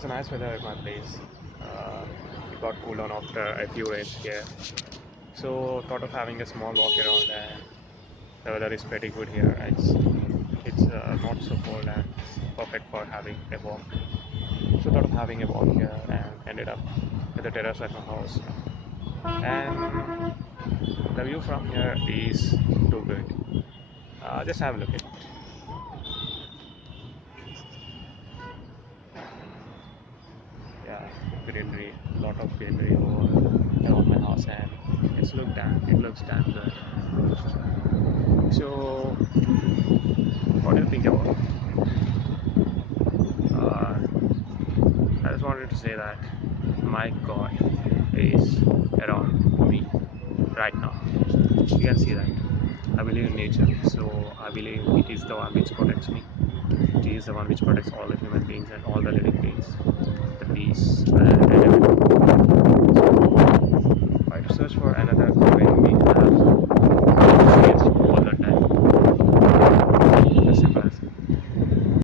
It's a nice weather at my place. It got cooled down after a few rains here. So thought of having a small walk around, and the weather is pretty good here. It's not so cold and perfect for having a walk. So thought of having a walk here and ended up at the terrace at my house. And the view from here is too good. Just have a look at it. Yeah, greenery, lot of greenery over around my house, and it looks damn good. So, what do you think about it? Uh, I just wanted to say that my God is around me right now. You can see that. I believe in nature, so I believe it is the one which protects me. It is the one which protects all the human beings and all the living beings, the peace and everything. So, why to search for another way